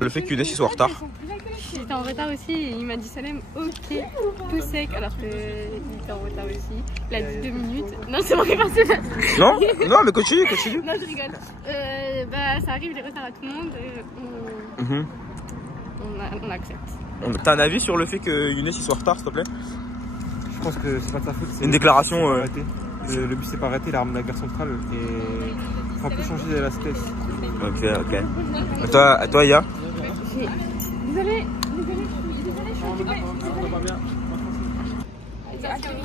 Le fait qu'Yunès soit en retard. J'étais en retard aussi et il m'a dit Salem, ok, peu sec, alors qu'il était en retard aussi. Il a dit 2 minutes. Non, c'est bon, il va se faire. Non, non, mais continue, continue. Non, je rigole. Bah, ça arrive, les retards à tout le monde. On accepte. T'as un avis sur le fait que Younes soit en retard, s'il te plaît? Je pense que c'est pas de sa faute. Une déclaration. Le bus s'est pas arrêté, il a ramené la gare centrale et il faut un peu changer la vitesse. Ok, ok. À toi, Ya? Désolée,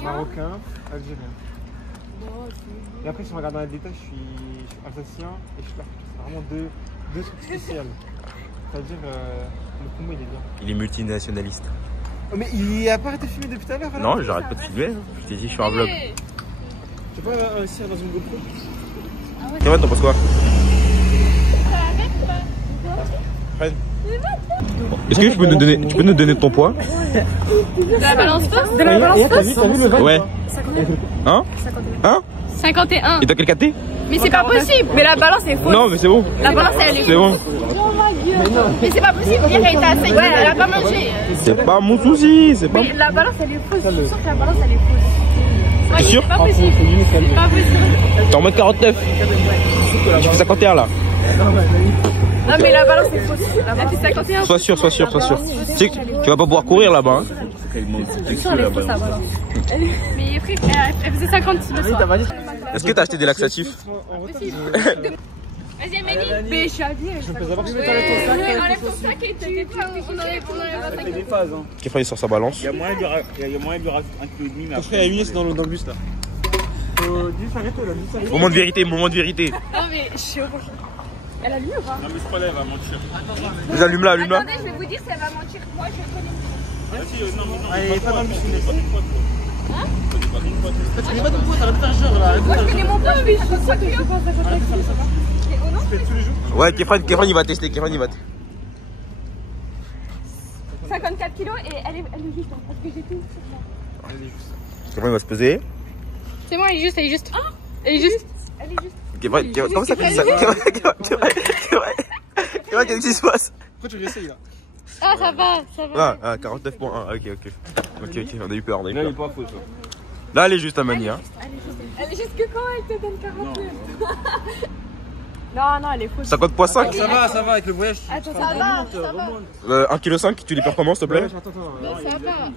Marocain, algérien. Et après, si on regarde dans les détails, je suis alsacien et je suis là. C'est vraiment deux trucs spéciaux. C'est-à-dire, le combo il est bien. Il est multinationaliste. Oh, mais il a pas arrêté de filmer depuis tout à l'heure alors? Non, j'arrête pas de filmer. Je t'ai dit, je suis un vlog. Tu peux pas réussir dans une GoPro? Kevin, t'en penses quoi? Est-ce que tu peux nous donner ton poids? De la balance fausse? De la balance fausse? Ouais. 1 1 51. Et t'as quel KT? Mais c'est pas possible. Mais la balance est fausse. Non, mais c'est bon. La balance elle est fausse. C'est bon. Mais c'est pas possible. Hier elle était à 5. Ouais, elle a pas mangé. C'est pas mon souci. C'est pas. Mais la balance elle est fausse. Je suis sûre que la balance elle est fausse. T'es sûr? C'est pas possible. C'est pas possible. T'es en mode 49. Tu fais 51 là. Non mais la balance est fausse. Elle fait 51. Sois sûr. Tu sais que tu vas pas pouvoir courir là-bas. Hein. Mais frère, elle faisait 50 le soir. Est-ce que t'as acheté des laxatifs? Vas-y Amélie. Mais je suis habillée. Je peux savoir que tu Enlève ton sac et t'inquiète pas, on enlève un sac. des phases. Hein. Kefra il sort sa balance. Il y a moyen de lui rajouter 1,5 kg. Mais Ton frère a Younes dans le bus là. Moment de vérité, moment de vérité. Non mais je suis au prochain. Elle allume ou pas? Non mais je crois là elle va mentir. Vas-y, allume-la, allume-la. Attendez, je vais vous dire si elle va mentir. Moi je connais. Vas-y, non. Allez, pas dans le bus, Younes. Hein? Tu connais pas ton poids, t'arrêtes de faire genre là. Moi je connais mon poids, mais je suis pas sûr. Tu fais tous les jours? Ouais, Kefra il va tester, Kefra il va tester. 54 kilos et elle est juste parce que j'ai tout sur moi. Kefra il va se peser. C'est bon, elle est juste. Elle est juste. Kefra, comment ça fait ça? Kefra, qu'est-ce qui se passe? Pourquoi tu réessayes là? Ah ça va. Ah, 49.1, ok, on a eu peur, Là il est pas faux ça. Là elle est juste à Mani, hein. Elle est juste que quand elle te donne 49. Non, elle est fausse. 50.5. Ça va avec le voyage. Attends, ça va. 1,5 kg, tu les perds comment s'il te plaît? Attends. Mais ça va.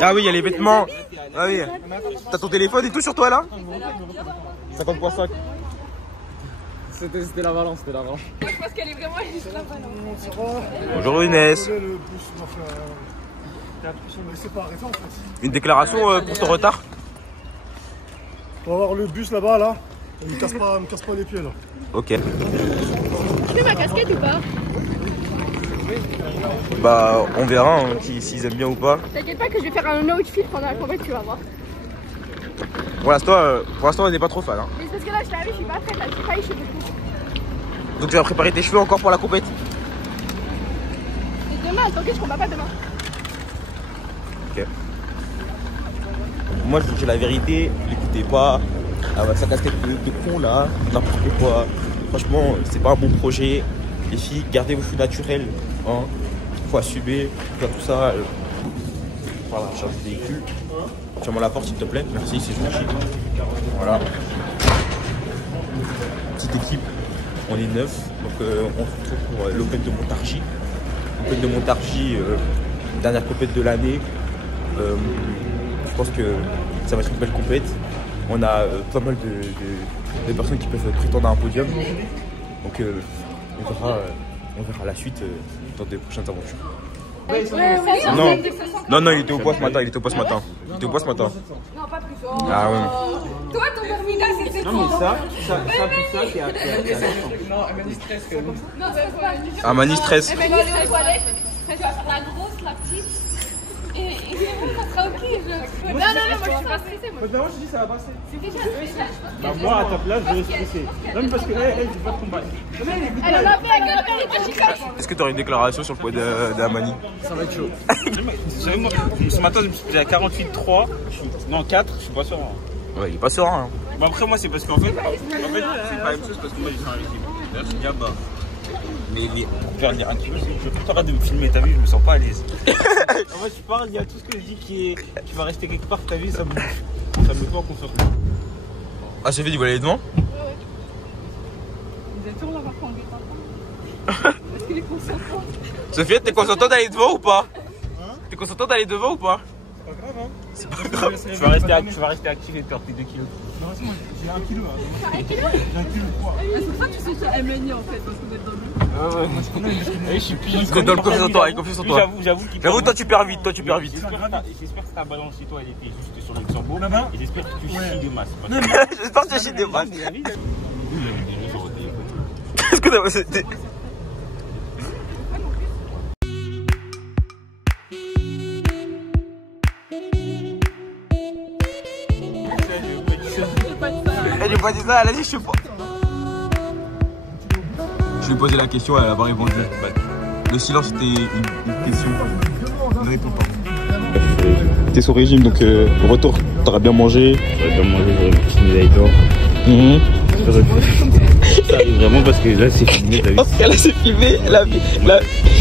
Ah oui, il y a les vêtements. Ah oui. T'as ton téléphone et tout sur toi là? 50.5. C'était la balance, Je pense qu'elle est vraiment juste la balance. Bonjour Inès. Une déclaration pour ton retard? On va voir le bus là-bas, là. Il me casse pas les pieds, là. Ok. Tu fais ma casquette ou pas? Bah, on verra hein, s'ils aiment bien ou pas. T'inquiète pas que je vais faire un outfit pendant la compète, tu vas voir. Pour l'instant, on n'est pas trop fan. Hein. Mais c'est parce que là, je t'avais, je suis pas prête, là, j'ai pas eu cheveux. Donc, tu vas préparer tes cheveux encore pour la compète? Et demain, t'inquiète, je combats pas demain. Ok. Moi, je dis la vérité, l'écoutez pas. Avec sa casquette de con là, n'importe quoi. Franchement, c'est pas un bon projet. Les filles, gardez vos cheveux naturels. Hein. Faut assumer, faire tout ça. Voilà, charge du véhicule. Tiens-moi la porte s'il te plaît. Merci, c'est gentil. Voilà. Petite équipe, on est 9. Donc on se retrouve pour l'Open de Montargis. L'Open de Montargis, dernière compète de l'année. Je pense que ça va être une belle compète. On a pas mal de personnes qui peuvent prétendre à un podium. Donc on verra la suite dans de prochaines aventures. Non, il était au poids ce matin. Non, pas plus. Ah ouais. Toi, ton Bermuda, c'est Non mais ça c'est à Non, elle m'a dit stress que nous. Ah, Mani stress. Elle va aller aux toilettes. Elle va faire la grosse, la petite. Et ça sera ok. Non, moi je suis pas stressée. Moi je dis ça va passer. C'est déjà stressé. Bah moi à ta place je vais stresser. Non mais parce que elle je vais pas te combattre. Elle en a fait la gueule, elle est pas chicote. Est-ce que tu aurais une déclaration sur le poids d'Amani? Ça va être chaud. Vous savez moi ce matin je me suis dit à 48,3. Non 4, je suis pas sûr. Ouais, il est pas serein. Hein. Bah après moi c'est parce qu'en fait c'est pas la même chose parce que moi j'ai fait un régime. D'ailleurs c'est bien bas. Mais pour faire un kilo, je t'arrête de me filmer, t'as vu, je me sens pas à l'aise. Moi, tu parles, il y a tout ce que je dis qui va rester quelque part, t'as vu, ça me met pas en confortable. Ah, j'ai fait du voler les devants. Vous êtes toujours là par contre, est-ce qu'il est consentant? Sophie, t'es consentant d'aller devant ou pas? T'es consentant d'aller devant ou pas? C'est pas grave, hein. C'est pas grave. Tu vas rester actif et perdre tes 2 kilos. Non, c'est moi, j'ai 1 kilo. T'as 1 kilo? J'ai 1 kilo 3. C'est pour ça que tu sais sur MNI en fait, parce que vous êtes dans le. Ah ouais, moi je connais, je suis pire. Parce que dans le confiance en toi, avec confiance en toi. J'avoue, J'avoue, toi tu perds vite, toi tu perds vite. J'espère que ta balance chez toi elle était juste sur le Luxembourg. Là-bas. Et j'espère que tu chies de masse. J'espère que tu achètes des balles. Qu'est-ce que t'as... Elle lui a pas dit ça, elle a dit je sais pas. Je lui ai posé la question, elle a pas répondu. Le silence était une question. Ne réponds pas. T'es sous régime donc au retour t'auras bien mangé. J'aurais bien mangé, j'aurais pu finir avec toi. Ça arrive vraiment parce que là c'est filmé, t'as vu. Oh, là c'est filmé, là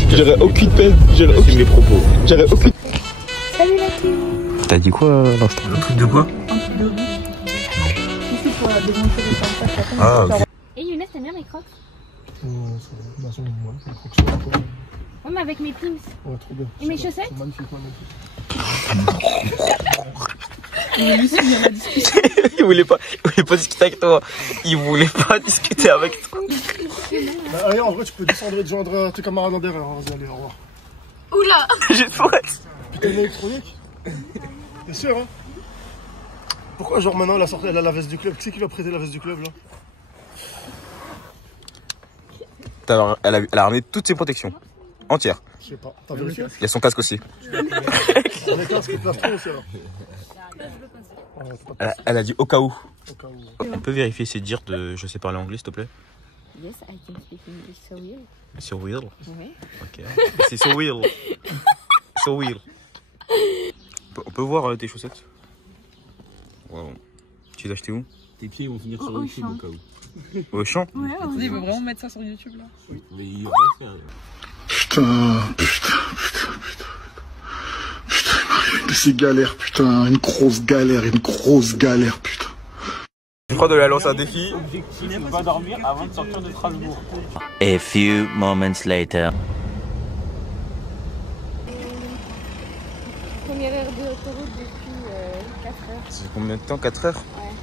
j'aurais aucune peine. J'aurais aucune mes propos. J'aurais aucune. Salut la fille. T'as dit quoi l'instant? Un truc de quoi? Ici pour la démonter les sympas. Ah ok. Et Younes, t'aimes bien les crocs? Ouais, c'est trop bien. Ouais, mais avec mes pins. Ouais, trop bien. Et mes chaussettes? C'est magnifique, Il voulait pas discuter avec toi. Il voulait pas discuter avec toi. Bah, allez, en vrai, tu peux descendre et rejoindre tes camarades en derrière. Vas-y, allez, au revoir. Oula! J'ai souhaite. Putain électronique. T'es sûr, hein? Pourquoi, genre, maintenant, elle a la veste du club? Qui c'est qui va prêter la veste du club, là? Elle a ramené toutes ses protections. Entières. Je sais pas. T'as vérifié? Il y a son casque aussi. Les casques, ils plastron aussi, alors. Elle a dit au cas où. Au cas où. On peut vérifier ses dires de je sais parler anglais s'il te plaît? Yes, I can speak English so well. So weird. Ouais. Ok. C'est so weird. So weird. On peut voir tes chaussettes? Wow. Tu les as achetées où? Tes pieds vont finir sur YouTube au cas où. Au champ? Ouais, on Il veut vraiment mettre ça sur YouTube là. Oui, mais il va pas le faire. Putain, c'est galère, putain, une grosse galère, putain. Je crois de la lancer un défi. Objectif, ne pas dormir avant de sortir de Strasbourg. A few moments later. Première heure de autoroute depuis 4 heures. C'est combien de temps? 4 heures? Ouais.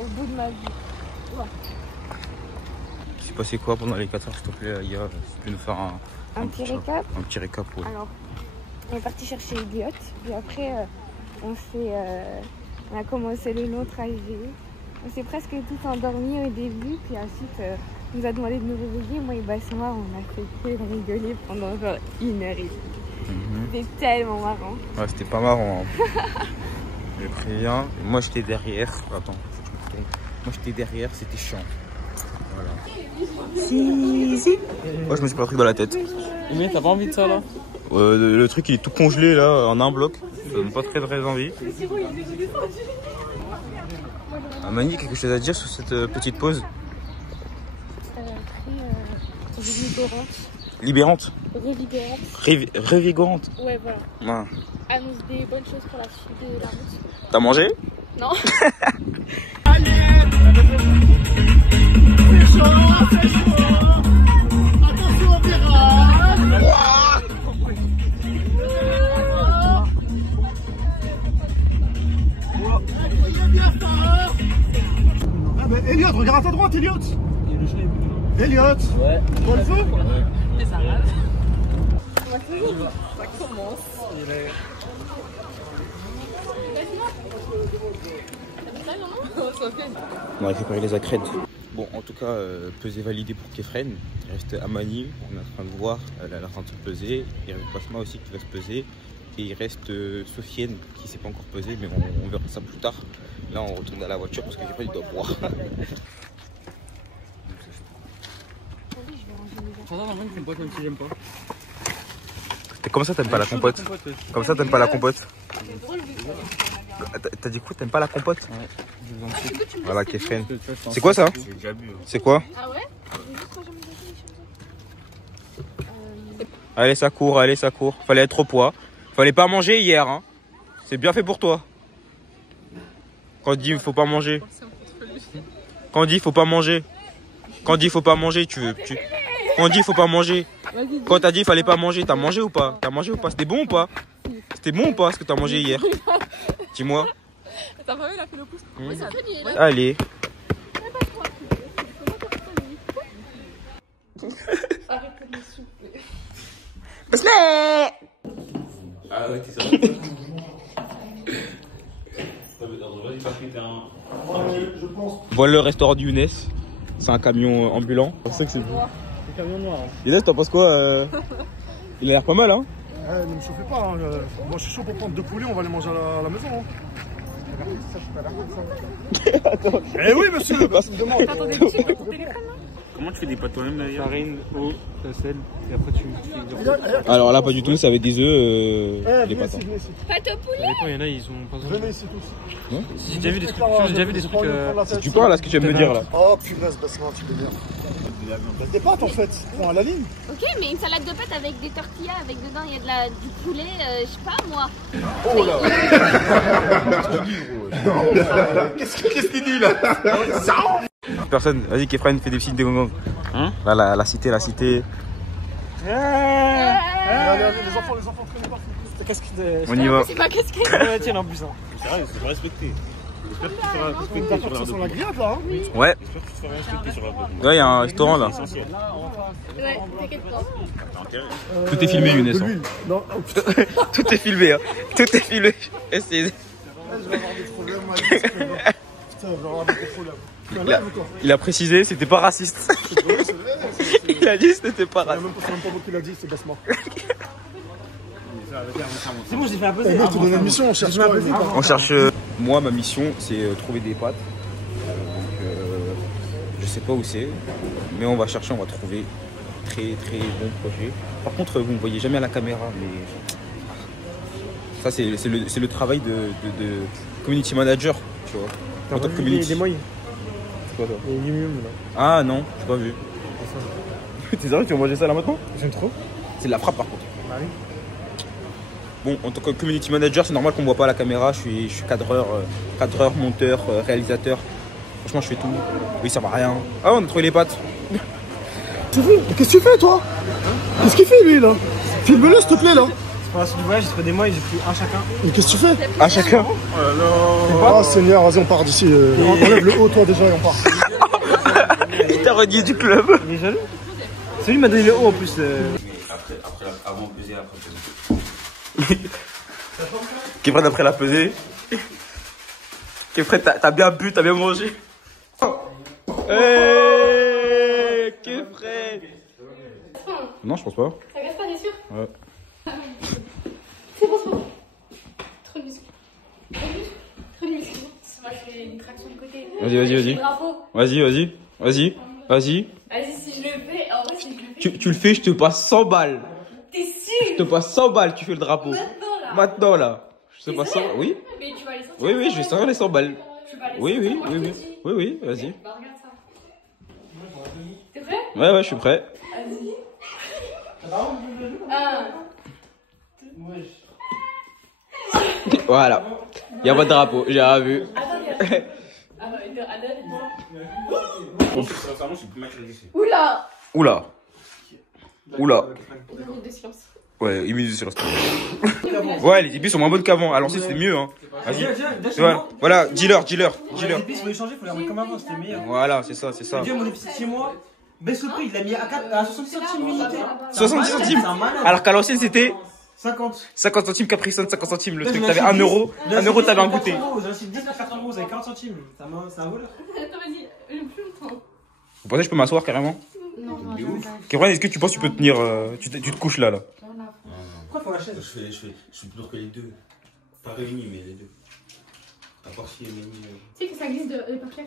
Au bout de ma vie. Ouais. Tu s'est passé quoi pendant les 4 heures s'il te plaît Aya? Tu peux nous faire Un petit récap. Un petit récap, ouais. Alors, on est parti chercher Elliot, puis après on a commencé le long trajet. On s'est presque tout endormi au début, puis ensuite on nous a demandé de nous réveiller. Moi et Bassima, on a fait que de rigoler pendant genre 1 heure et demie. C'était tellement marrant. Ouais, c'était pas marrant. Hein. Je préviens. Moi j'étais derrière. Attends, faut que je me retourne. Moi j'étais derrière, c'était chiant. Voilà. Moi je me suis pas un truc dans la tête. Mais t'as pas envie de ça là? Le truc il est tout congelé là en un bloc. Ça donne pas très envie. Mani, quelque chose à dire sur cette petite pause? Libérante. Revigorante. Ouais, voilà. Ouais. Annonce des bonnes choses pour la suite de la route. T'as mangé? Non. Attention au virage. Ah ben Elliot, regarde à ta droite, Elliot. Elliot. Ouais. Tu vois le feu? Et ça rate. Ça commence. On a récupéré les accrèdes. Bon, en tout cas, pesée validée pour Kefren. Il reste Amani, on est en train de voir, elle est en train de se peser. Il reste Basma aussi qui va se peser. Et il reste Sofiane qui ne s'est pas encore pesée, mais on verra ça plus tard. Là, on retourne à la voiture parce que Kefren il doit boire. Normalement, une compote même si j'aime pas. Comment ça, t'aimes pas la compote? Comme ça, t'aimes pas la compote? T'as dit quoi? T'aimes pas la compote? Ouais. Voilà, Kefren. C'est quoi ça? C'est quoi? Ah ouais? Allez, ça court, allez, ça court. Fallait être au poids. Fallait pas manger hier, hein. C'est bien fait pour toi. Quand on dit il faut pas manger. Quand on dit il faut pas manger. Quand on dit il faut pas manger, tu veux. Quand on dit il faut pas manger. Quand t'as dit il fallait pas manger, t'as mangé ou pas? T'as mangé ou pas? C'était bon ou pas? C'était bon ou pas ce que t'as mangé hier? Dis-moi. T'as pas vu, il a fait le pouce. Oui, ça a Allez. Arrêtez de me souffler. Ah ouais, t'es sérieux? Je pense. Voilà le restaurant du Younes. C'est un camion ambulant. On sait que c'est vous. Le camion noir. Hein. Younes, t'en penses quoi Il a l'air pas mal, hein? Ne me chauffez pas. Hein. Moi, je suis chaud pour prendre 2 poulets. On va les manger à la maison. Hein. Attends. Eh oui, monsieur. Attendez, tu fais ton téléphone là? Comment tu fais des pâtes toi-même d'ailleurs? Farine, eau, sel, et après tu fais Alors là, pas du tout, ça avait des œufs, des pâtes. Pâte au poulet. il y en a, ils ont pas besoin. Venez ici tous. J'ai déjà vu des trucs. J'ai déjà vu des trucs. Tu parles là, ce que tu vas me dire là? Oh punaise, Basma, tu m'énerves. Des pâtes en fait, à la ligne. Ok, mais une salade de pâtes avec des tortillas, avec dedans il y a du poulet, je sais pas moi. Oh là. Qu'est-ce qu'il dit là? Personne, vas-y Kefren, fais des signes de gongon. Hein? Là, la cité. Allez, les enfants, traînez pas. C'est qu'est-ce que On y va. C'est pas qu'est-ce que tiens en plus. Hein. Sérieux, c'est pas respecté. J'espère que tu te feras On respecter va sur faire la ça route. la grillade là. Hein. Ouais, J'espère que tu te feras respecter sur la route. il y a un restaurant là. Essentiel. Ouais, t'inquiète pas. T'as intérêt. Tout est filmé, Younes. De hein. l'huile. Non, oh, putain, Tout est filmé, hein. Tout est filmé. Essayez. je vais avoir des problèmes. Putain, je vais avoir des problèmes. Il a précisé, c'était pas raciste. Il a dit que c'était pas raciste. C'est même pas moi qui l'a dit, c'est Basma. C'est bon, j'ai fait un peu. On va te donner une mission, on cherche quoi? On cherche. Moi, ma mission, c'est trouver des pâtes. Je sais pas où c'est, mais on va chercher, on va trouver. Très bon projet. Par contre, vous ne voyez jamais à la caméra, mais ça, c'est le travail de community manager, tu vois. En tant que community. Des moyens. C'est quoi ça? Les yum là. Ah non, j'ai pas vu. T'es sérieux, tu vas manger ça là maintenant? J'aime trop. C'est de la frappe par contre. Bah oui. Bon, en tant que community manager, c'est normal qu'on ne voit pas à la caméra. Je suis cadreur, monteur, réalisateur. Franchement, je fais tout. Oui, ça va rien. Ah, on a trouvé les pâtes. Qu'est-ce que tu fais toi? Qu'est-ce qu'il fait lui là? Filme-le s'il te plaît là. C'est pour la suite du voyage, j'ai fait des mois et j'ai pris un chacun. Mais qu'est-ce que tu fais? À chacun. Oh Seigneur, vas-y on part d'ici. Enlève le haut toi déjà et on part. Il t'a renié du club. Il est jaloux. C'est lui qui m'a donné le haut en plus. Après, avant de peser, après peser. Kefren après la pesée. Kefren, t'as bien bu, t'as bien mangé. Hey, Kefren. Non, je pense pas. Ça casse pas, t'es sûr? Ouais. C'est bon, c'est bon. Trop de muscles. Trop de muscles. Moi, je fais une traction de côté. Vas-y. Bravo. Vas-y. Vas-y, si je le fais, en vrai, si je le fais. Tu le fais, je te passe 100 balles. T'es sûr? Je te passe 100 balles, tu fais le drapeau. Maintenant là. Je te passe 100 balles. Oui. Mais tu vas les sortir. Oui, je vais sortir les 100 balles. Tu vas les Oui, sortir. oui, vas-y. Bah, regarde ça. T'es prêt? Ouais, je suis prêt. Vas-y. 1. Voilà. Il y a pas de drapeau, j'ai rien vu. Sincèrement, je suis plus mature d'ici. Oula! Oula. Minute de silence. Ouais, il met sur ouais, les épices sont moins bonnes qu'avant. À l'ancienne, c'était mieux, hein. Vas-y. Voilà, dealer. Les épices, faut les changer, faut les remettre comme avant, c'était meilleur. Voilà, c'est ça. Dieu, mon épicerie chez moi, baisse le prix, il l'a mis à 70 centimes l'unité. 70 centimes. Alors qu'à l'ancienne, c'était 50. 50 centimes Capri Sun, 50 centimes. Le truc, t'avais 1 euro. 1 euro, t'avais un goûter. J'ai acheté 10 à 4 euros, vous avez 40 centimes. C'est un voleur. Attends, vas-y, j'ai plus longtemps. Vous pensez que je peux m'asseoir carrément? Non, Kefren, est-ce que tu penses que tu peux tenir. Tu te couches là? Pourquoi faut la chaise? Je suis plus lourd que les deux. Pas réunis, mais les deux. À part si Émilie. Tu sais que ça glisse de pas clair.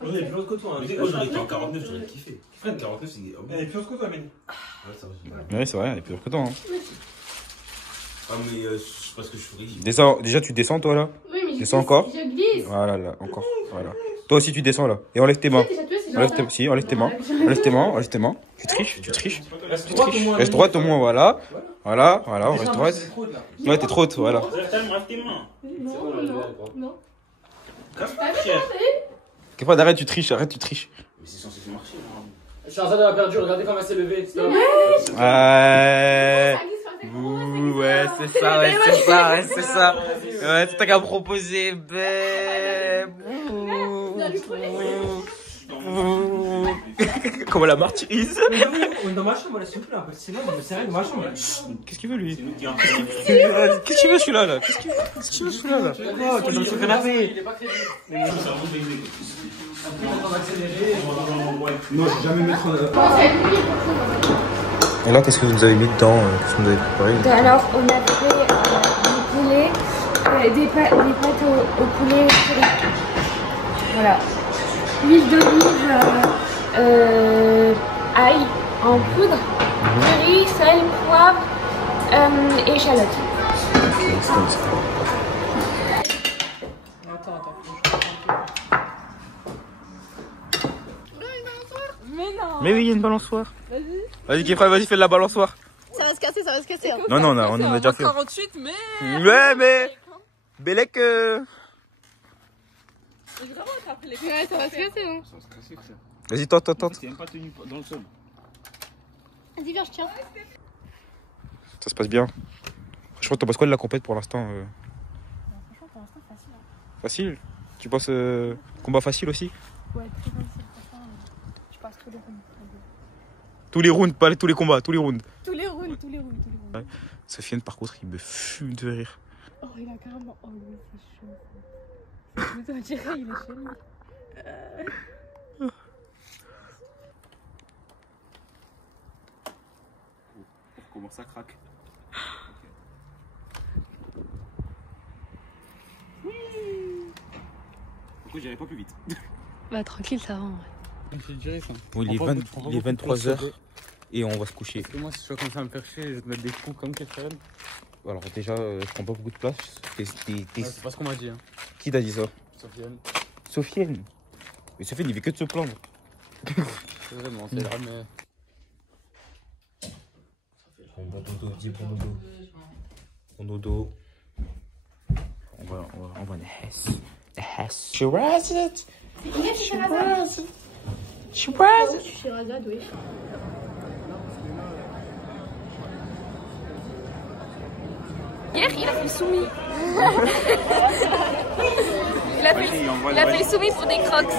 On est plus haut que toi. Moi, j'aurais été en 49, j'aurais kiffé. Frère, 49, c'est. Elle est plus haut que toi, Amélie. Ouais, ça va. Ouais, c'est vrai, elle est plus dure que toi. Hein. Ah, mais c'est parce que je suis rigide. Déjà, tu descends toi là? Oui, mais Descends encore. Je glisse. Voilà, là, encore. Voilà. Toi aussi, tu descends là. Et enlève tes mains. Déjà, tu sais, Enlève tes mains. Enlève tes mains. Tu triches. Reste droite au moins, voilà. Voilà, on reste droite. Ouais, t'es trop haute, voilà. Enlève tes mains. Non. Quelquefois, arrête, tu triches. Mais c'est censé marcher. Charzad a perdu, regardez comment elle s'est levée. Stop. Ouais, c'est ça. Ouais, c'est toi qui as proposé. Comment la martyrise. On est dans ma chambre, là, s'il vous plaît. C'est là, on est sérieux, dans ma chambre. Qu'est-ce qu'il veut, lui? C'est nous qui Qu'est-ce qu'il veut, celui-là, là? Qu'est-ce qu'il veut, celui-là, là? Oh, t'as le canapé. Il est pas crédible. Non, j'ai jamais mettre. Et là, qu'est-ce que vous avez mis dedans? Qu'est-ce que vous avez préparé? Alors, on a fait du poulet, des pâtes au poulet frit. Voilà. Huile d'olive, ail en poudre, curry, sel, poivre et échalote. C'est comme ça. Attends. Mais oui, il y a une balançoire. Vas-y, Kefra, vas-y, fais de la balançoire. Ça va se casser. Hein. Non, on en a déjà fait. 48, mais. Ouais, mais. Bélec. Ouais, ça va se casser, hein. Vas-y, tente. C'est même pas tenu dans le sol. Vas-y, viens, je tiens. Ça se passe bien. Franchement, t'en penses quoi de la compète pour l'instant? Franchement, pour l'instant, facile. Facile. Tu penses combat facile aussi? Ouais, très facile. Franchement, je passe tous les rounds. Tous les rounds, pas tous les combats, tous les rounds. Tous les rounds. Ouais. Sofiane, par contre, il me fume de rire. Oh, il a carrément. Oh, lui, c'est chaud. Je vous dirais, il est chez lui. Comment ça craque? Pourquoi j'irai pas plus vite? Bah, tranquille, ça va en vrai. Bon, il est 23h et on va se coucher. Parce que moi, si je vais commencer à me faire chier, je vais te mettre des coups comme Catherine. Alors déjà, je prends pas beaucoup de place. C'est pas ce qu'on m'a dit. Hein. Qui t'a dit ça? Sofiane. Mais Sofiane, il fait que de se plaindre. C'est vrai, mais on s'aidera, mais. Bon dodo, dis bon dodo. Bon dodo. On va the Hess. Shirazad. Shirazad, oui. Hier, il a fait le soumis. il a fait le soumis pour des crocs.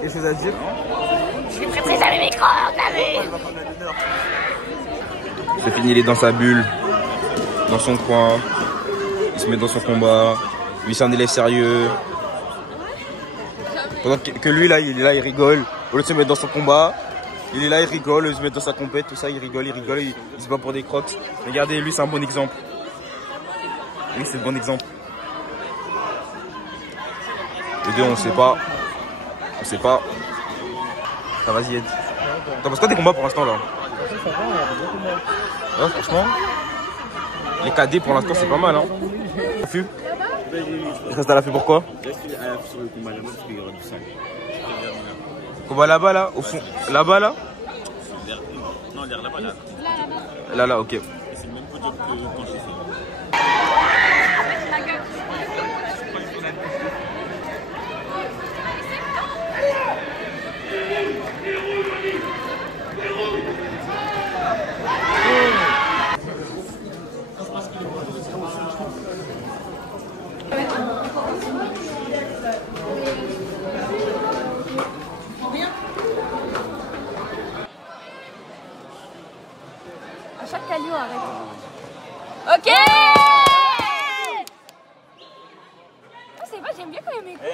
Quelque chose à dire? Je lui prêterai jamais mes crocs, t'as vu? C'est fini, il est dans sa bulle, dans son coin. Il se met dans son combat. Lui, c'est un élève sérieux. Pendant que lui, là, il est là, il rigole. Au lieu de se mettre dans son combat, il est là, il rigole, il se met dans sa compète, tout ça, il rigole, il se bat pour des crocs. Regardez, lui, c'est un bon exemple. Lui, c'est le bon exemple. Les deux, on sait pas. Ça, vas-y, Ed. T'en penses quoi des combats pour l'instant, là? Ouais, franchement. Les KD, pour l'instant, c'est pas mal, hein. Affût. Il reste à l'affût, pourquoi? Reste à l'affût sur le combat là-bas parce qu'il y aura du sang. Combat là-bas, là, au fond. Là-bas, là? Non, là-bas, là. Là, ok. C'est le même peu que quand j'ai fait. À chaque calio, arrête. Ok. C'est pas, j'aime bien quand il m'écoute.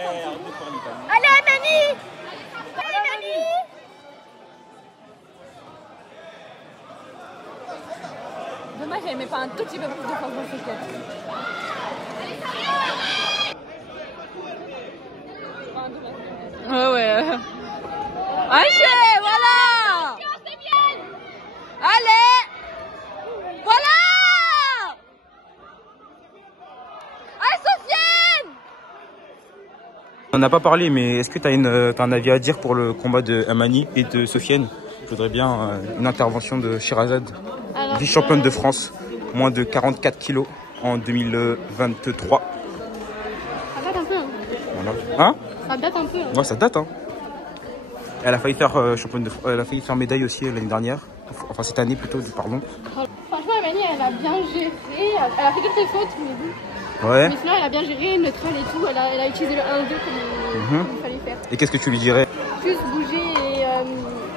Allez, Nani. Allez, Nani. Dommage, elle met pas un tout petit peu plus de force dans ses têtes. Ouais. Aïché, voilà. Allez. Voilà. Ah, Sofiane. On n'a pas parlé, mais est-ce que tu as un avis à dire pour le combat de Amani et de Sofiane? Je voudrais bien une intervention de Sherazade, vice-championne de France, moins de 44 kilos en 2023. Ça date un peu. Hein, voilà. Hein? Ça date un peu. Hein. Ouais, ça date. Hein. Elle a failli faire championne de France. Elle a failli faire médaille aussi l'année dernière. Enfin, cette année plutôt, pardon. Franchement, Amani, elle a bien géré. Elle a fait quelques fautes, mais bon. Ouais. Mais sinon, elle a bien géré, neutrale et tout. Elle a utilisé le 1-2 comme il fallait faire. Et qu'est-ce que tu lui dirais? Plus bouger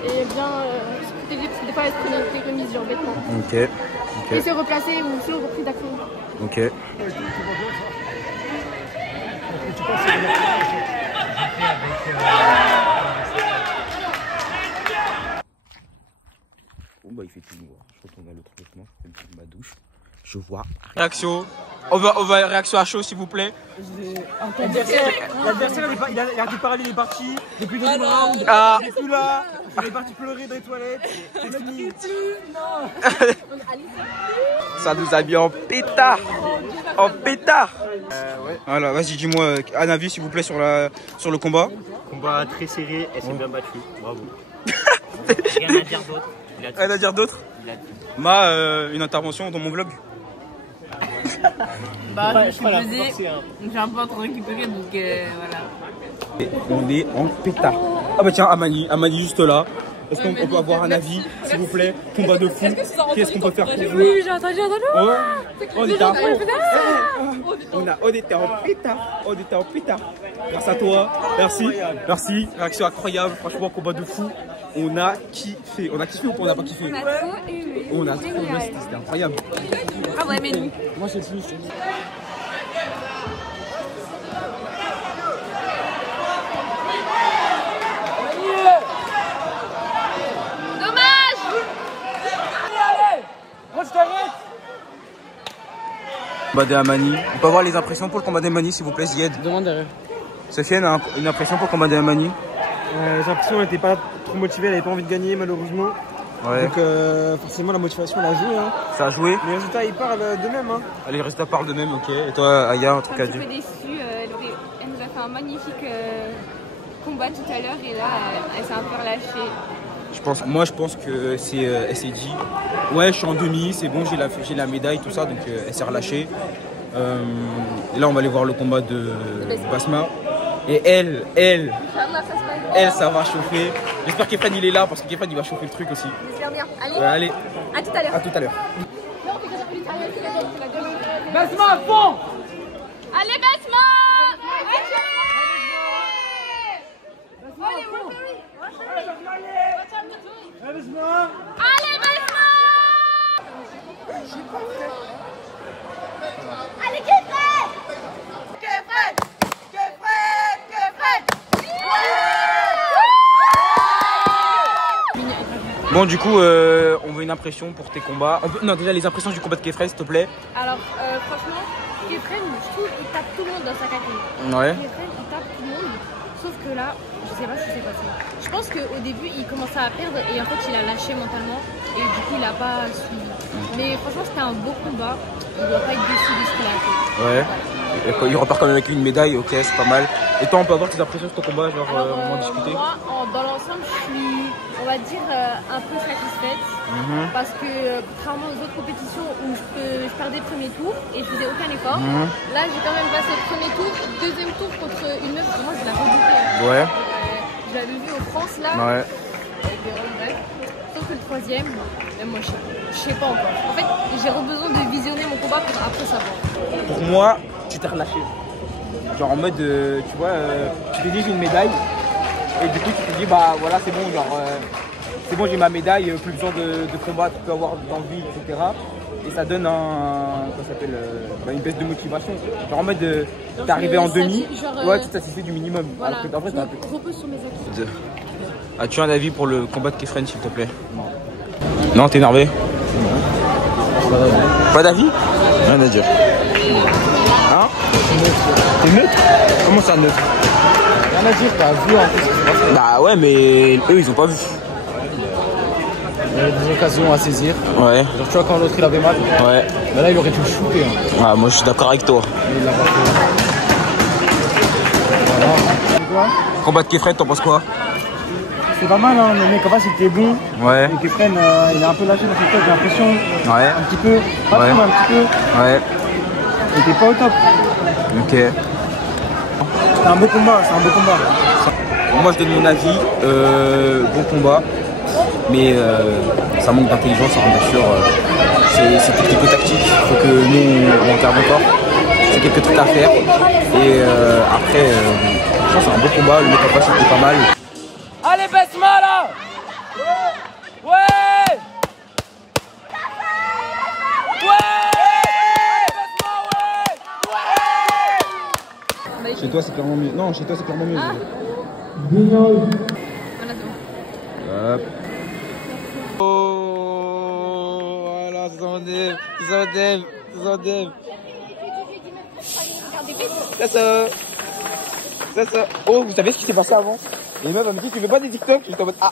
et bien se protéger parce que des fois, elle se prenait des remises genre bêtement. Ok. Et se replacer ou sinon reprise d'action. Ok. Bon bah il fait tout noir. Je retourne à l'autre vêtement, je fais ma douche. Je vois. Réaction. On va réaction à chaud s'il vous plaît. L'adversaire il a arrêté de parler, il est parti depuis 2 rounds. Ah. Il est plus là. Il est parti pleurer dans les toilettes. C'est fini. Ça nous a mis en pétard. En pétard. Ouais. Voilà, vas-y dis-moi un avis s'il vous plaît sur le combat. Combat très serré, elle s'est bien battue. Bravo. Rien à dire d'autre. Rien à dire d'autre. Une intervention dans mon vlog. Bah, je suis pesée, j'ai un peu trop récupéré donc voilà. Et on est en pétard. Ah bah tiens, Amani juste là. Est-ce qu'on peut avoir un avis, s'il vous plaît? Combat de fou. Qu'est-ce qu'on peut faire pour vous? Oui, j'ai entendu. On était en pétard. On était en pétard. Grâce à toi. Merci. Merci. Réaction incroyable. Franchement, combat de fou. On a kiffé. On a kiffé ou on n'a pas kiffé? On a trop aimé. C'était incroyable. Ah ouais, mais nous. Moi, c'est plus. Combat de Amani. On peut avoir les impressions pour le combat d'Amani s'il vous plaît, Zied? Demande derrière. Sofiane a une impression pour le combat d'Amani? J'ai l'impression qu'elle n'était pas trop motivée, elle n'avait pas envie de gagner malheureusement. Ouais. Donc forcément la motivation elle a joué. Hein. Ça a joué? Les résultats ils parlent d'eux-mêmes. Hein. Les résultats parlent d'eux-mêmes, ok. Et toi Aya, un truc à dire? Je suis un petit peu déçue, elle nous a fait un magnifique combat tout à l'heure et là elle s'est un peu relâchée. Moi je pense que elle s'est dit ouais je suis en demi, c'est bon, j'ai la médaille, tout ça, donc elle s'est relâchée. Et là on va aller voir le combat de Basma. Et elle ça va chauffer. J'espère qu'Efren il est là parce que Efren il va chauffer le truc aussi. J'espère bien. Allez. À tout à l'heure. À tout à l'heure. Basma à fond. Allez Basma. Allez Basma. Allez Kefred. Bon du coup on veut une impression pour tes combats. Non déjà les impressions du combat de Kefren s'il te plaît. Alors franchement, Kefren je trouve il tape tout le monde dans sa catégorie. Ouais. Kefren il tape tout le monde. Sauf que là, je sais pas ce qui s'est passé. Je pense qu'au début il commençait à perdre et en fait il a lâché mentalement et du coup il a pas suivi. Mais franchement c'était un beau combat. Il doit pas être déçu de ce qu'il a fait. Ouais. Il repart quand même avec une médaille, ok c'est pas mal. Et toi on peut avoir tes impressions sur ton combat, genre on va en discuter? Moi dans l'ensemble je suis, on va dire, un peu satisfaite. Parce que contrairement aux autres compétitions où je perdais le premier tour et je faisais aucun effort, là j'ai quand même passé le premier tour, deuxième tour contre une meuf, moi je la redoutais. Ouais. Je l'avais vue en France là. Ouais. Avec des regrets. Sauf que le troisième, même moi je sais pas encore. En fait j'ai besoin de visionner mon combat pour après savoir. Pour moi, tu t'es relâché. Genre en mode, tu vois, tu t'es dit j'ai une médaille. Et du coup tu te dis bah voilà c'est bon, genre c'est bon j'ai ma médaille, plus besoin de combat, tu peux avoir d'envie, etc. Et ça donne une baisse de motivation. Genre en mode t'es arrivé en demi, ouais tu t'assistais du minimum. Voilà, alors que, en fait, je repose sur mes acquis. As-tu un avis pour le combat de Kefren s'il te plaît? Non, t'es énervé? Pas d'avis? Rien à dire. Hein? T'es neutre? Comment ça neutre? Rien à dire, t'as vu un peu ce qui se passe. Bah ouais mais eux ils ont pas vu. Il y avait des occasions à saisir. Ouais. Genre tu vois quand l'autre il avait mal. Ouais. Mais là il aurait pu le shooter. Hein. Ah moi je suis d'accord avec toi. Mais il l'a pas fait. Voilà. vois. Combat de Kefren, t'en penses quoi? C'est pas mal, hein, le mec en face il était bon. Ouais. Et Kefren il a un peu lâché dans ses têtes, j'ai l'impression. Ouais. Un petit peu. Pas ouais. trop, mais un petit peu. Ouais. Il était pas au top. Ok. C'est un beau combat, c'est un beau combat. Moi je donne mon avis, bon combat, mais ça manque d'intelligence, hein, bien sûr. C'est technico-tactique, il faut que nous on regarde encore. C'est quelques trucs à faire. Et après, je pense que c'est un beau combat, le mec en face était pas mal. Allez, Besma là! Ouais! Ouais! Chez toi c'est clairement mieux. Non, chez toi c'est clairement mieux. Hop. Oh, voilà, c'est son dev, c'est son dev, c'est son dev. C'est ça. Oh, vous savez ce qui s'est passé avant? Les meufs, elle me dit, tu fais pas des TikTok? J'étais en mode, ah.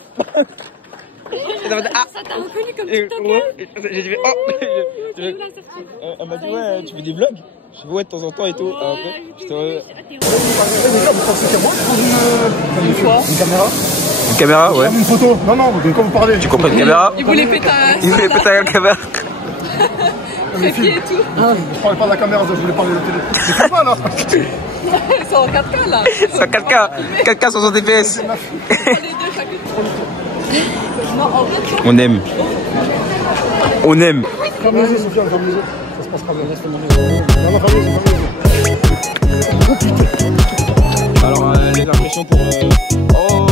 J'étais en mode, ah. Ça t'a reconnu comme TikToker? J'ai dit, oh. Elle m'a dit, ouais, tu fais des vlogs? Je fais, ouais, de temps en temps et tout. Après, j'étais Une caméra? Une caméra, ouais. Une photo? Non, non, de quoi vous parlez? Tu comprends une caméra? Il voulait péter la caméra. les pieds et tout. Je parlais pas de la caméra, je voulais parler de la télé. C'est pas là. C'est en 4K là. C'est en 4K. 4K 60 fps. On aime. On aime. Ferme les yeux, Sofiane, ferme les yeux. Ça se passera bien, laisse fermer les yeux. Non, non, ferme les yeux, ferme les yeux. Oh putain. Alors, les impressions pour... Oh.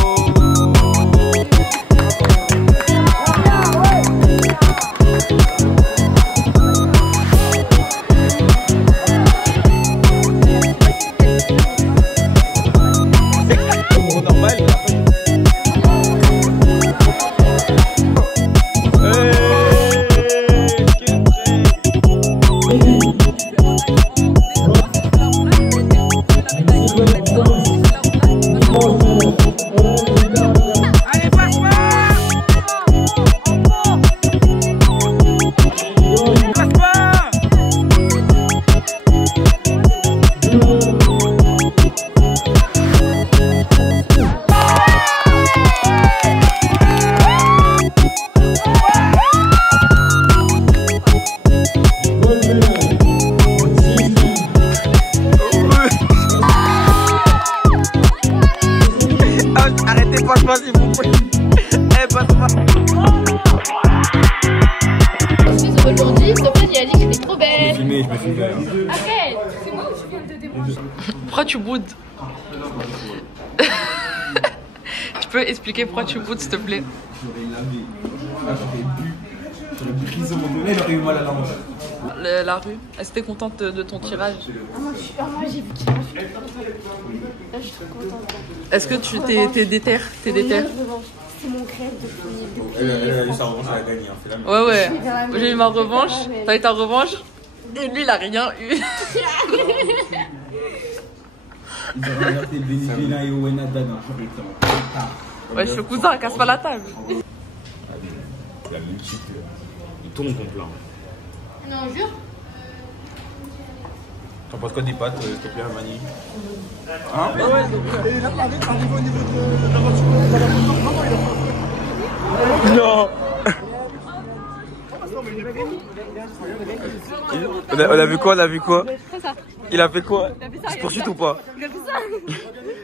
Arrêtez pas, s'il vous plaît. Eh, passe-moi. Aujourd'hui, Sophie il a dit que j'étais trop belle. Je me suis fait. Arrête, c'est moi où je viens de débrancher. Pourquoi tu boudes? Tu peux expliquer pourquoi tu boudes, s'il te plaît? La rue, est-ce que t'es contente de ton tirage? Moi j'ai vu qu'il m'a fait contente. Là je suis trop contente. Est-ce que tu t'es déter? T'es déter? C'est mon rêve de finir. Elle a eu sa revanche, elle a gagné. C'est la même. Ouais. J'ai eu ma revanche. T'as eu ta revanche. Et lui, il a rien eu. Ouais, je suis cousin, casse pas la table. La même petite. Il tourne complet. Non, jure. T'en penses quoi des pâtes, s'il te plaît, Mani? Hein? Et il arrive au niveau de la voiture. Non. On a vu quoi? On a vu quoi? Il a fait quoi? Il se poursuit ou pas?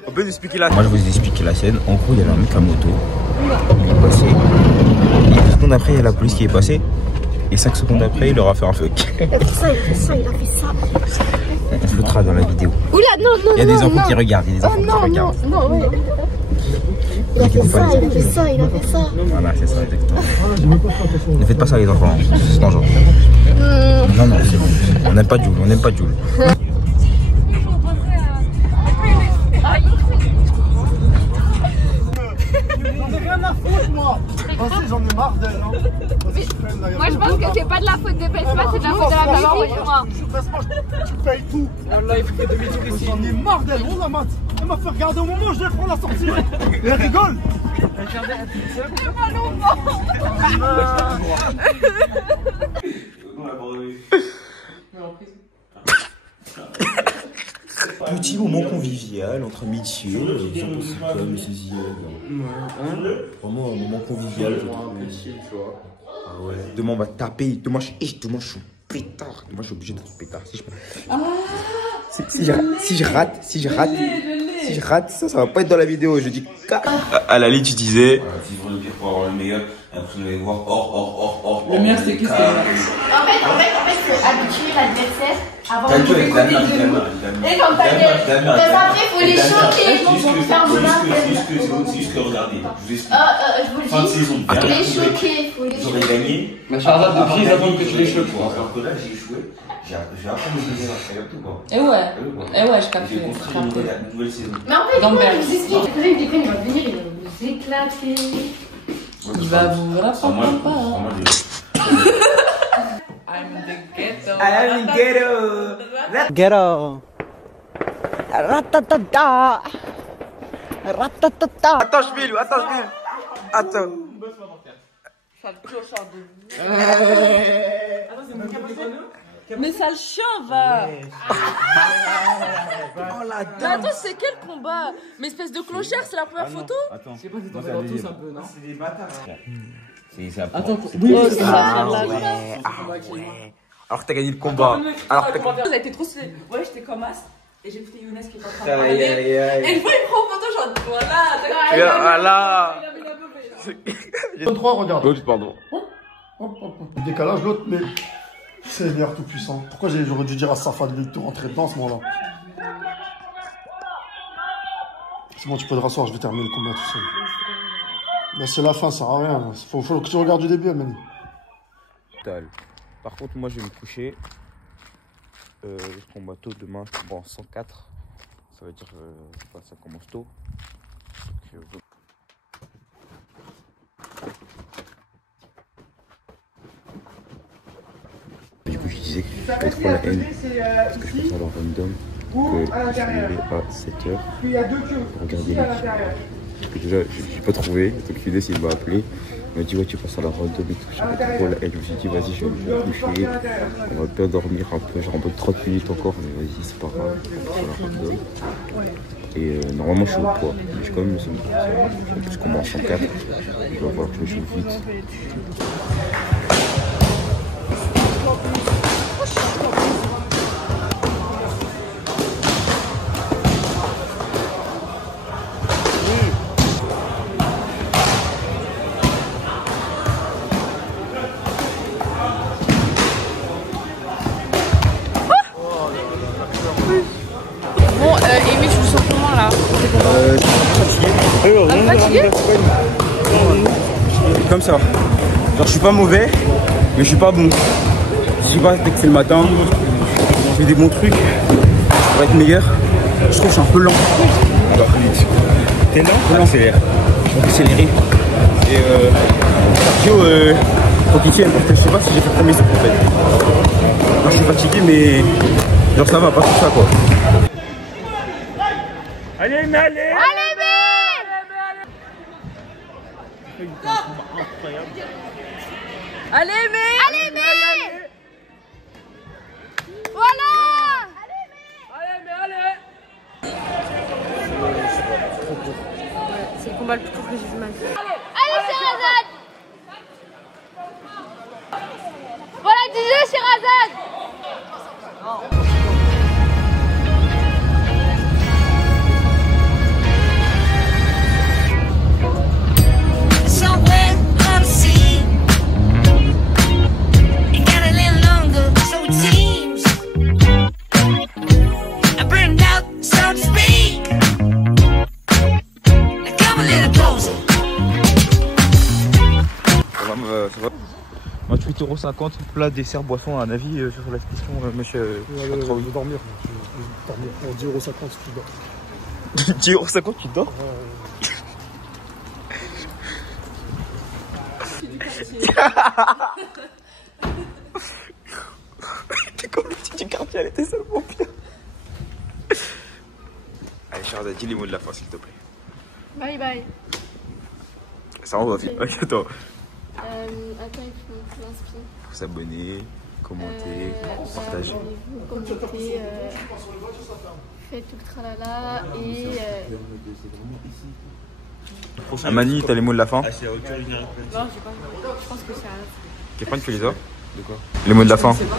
On peut nous expliquer la scène? Moi je vous explique la scène. En gros il y avait un mec à moto. Il est passé. Et 10 secondes après il y a la police qui est passée. Et 5 secondes après il leur a fait un fuck. Il a fait ça, il a fait ça. On flottera dans la vidéo. Oula, non. Il y a des enfants qui regardent. Il y a des enfants qui regardent. Non, ouais. Il a fait ça. Voilà, c'est ça exactement. Ne faites pas ça les enfants, c'est dangereux. Non, c'est bon. On n'aime pas Jules, J'en ai rien à foutre, moi. J'en ai marre d'elle. Moi, je pense que c'est pas de la faute de Besma, c'est de la faute de la musique, moi. Tu payes tout. J'en ai marre d'elle. On la mate. Elle m'a fait regarder au moment où je vais prendre la sortie. Et elle rigole. Petit moment convivial entre amitiés. Comme ceci. Vraiment un moment convivial. Ah ouais. Demain on va taper. Demain je suis pétard. Moi je suis obligé d'être pétard. Si je rate, ça va pas être dans la vidéo. Je dis à la lit tu disais. Si je veux le pire pour avoir le meilleur, après je vais voir hors. Le meilleur c'est qu'est-ce que En fait, faut habituer l'adversaire avant de jouer. Et comme t'as dit, après, faut les choquer. Juste que regardez. Je vous le dis, faut les choquer. J'aurais gagné. Mais Charlotte, de prise avant que tu les choques. Alors que là, j'ai échoué. J'ai appris à me donner un frère tout quoi. Et ouais, je capte. J'ai construit une nouvelle saison. Mais en fait, je vous explique. Le deuxième déprime, il va venir, il va vous éclater. Il va vous rappeler pas. I'm the ghetto. I am in ghetto. Ghetto. Ratatata. Attends, je filme. Attends. Mais ça le chauve. Mais attends, c'est quel combat? Mais espèce de clochard, c'est la première photo? Attends, je sais pas si t'en fais dans tous un peu, non? C'est des bâtards. Attends, oui, c'est ça. Alors que t'as gagné le combat. Alors que ça a été trop stylé. Ouais, j'étais comme as. Et j'ai écouté Younes qui est en train de parler. Et une fois, il prend photo, genre, voilà. J'ai 3, regarde. L'autre, pardon. Le décalage, l'autre, mais c'est Seigneur tout puissant. Pourquoi j'aurais dû dire à Safa de rentrer dedans à ce moment-là? C'est bon, tu peux te rasseoir, je vais terminer le combat tout seul. Là, c'est la fin, ça sert à rien. Faut que tu regardes du début, Amélie. Par contre, moi, je vais me coucher. Je prends tôt demain, je prends en 104. Ça veut dire que ça commence tôt. Du coup, je disais que je fais trop la haine. Parce que je pense à leur random. Que je suis arrivé à 7h. Pour regarder l'équipe. Parce que déjà, je n'ai pas trouvé. Donc, Younes, il m'a appelé. Il m'a dit, ouais, tu passes à la random et tout. J'avais trop la haine. Je me suis dit, vas-y, je vais me coucher. On va bien dormir un peu. Genre en mode 30 minutes encore. Mais vas-y, c'est pas grave. On passe à la random. Et normalement, je suis au poids. Mais je suis quand même. Je commence en 104. Il va falloir que je me chauffe vite. Bon, Amy, tu le sens comment là? Fatigué? Comme ça. Genre, je suis pas mauvais, mais je suis pas bon. Je sais pas, dès que c'est le matin, je fais des bons trucs pour être meilleur. Je trouve que je suis un peu lent. T'es lent? Accélère. Donc accélérer. Et cardio, faut qu'il tienne parce que je sais pas si j'ai fait le premier step en fait. Moi je suis fatigué mais genre ça va, pas tout ça quoi. Allez, mais allez! Allez, mais Allez, mais voilà! C'est le combat le plus court que j'ai vu ma vie. Allez, Sherazade! Voilà, dis-le, Sherazade! Moi, 8,50 €, plat, dessert, boisson, un avis sur la question, monsieur. Je vais dormir. Pour 10,50 €, tu dors. 10,50 € tu dors? T'es comme le petit du quartier, elle était seulement bien. Allez, Sherazade, dis les mots de la fin, s'il te plaît. Bye bye. Ça on va vite. Ok, attends. Attends, il faut m'inspirer. Faut s'abonner, commenter, partager. communauté, faites tout le tralala et. Amani, t'as les mots de la fin? Non, j'ai pas. Je pense que ça. Kefran, tu les as? De quoi? Les mots de la fin. Estegade!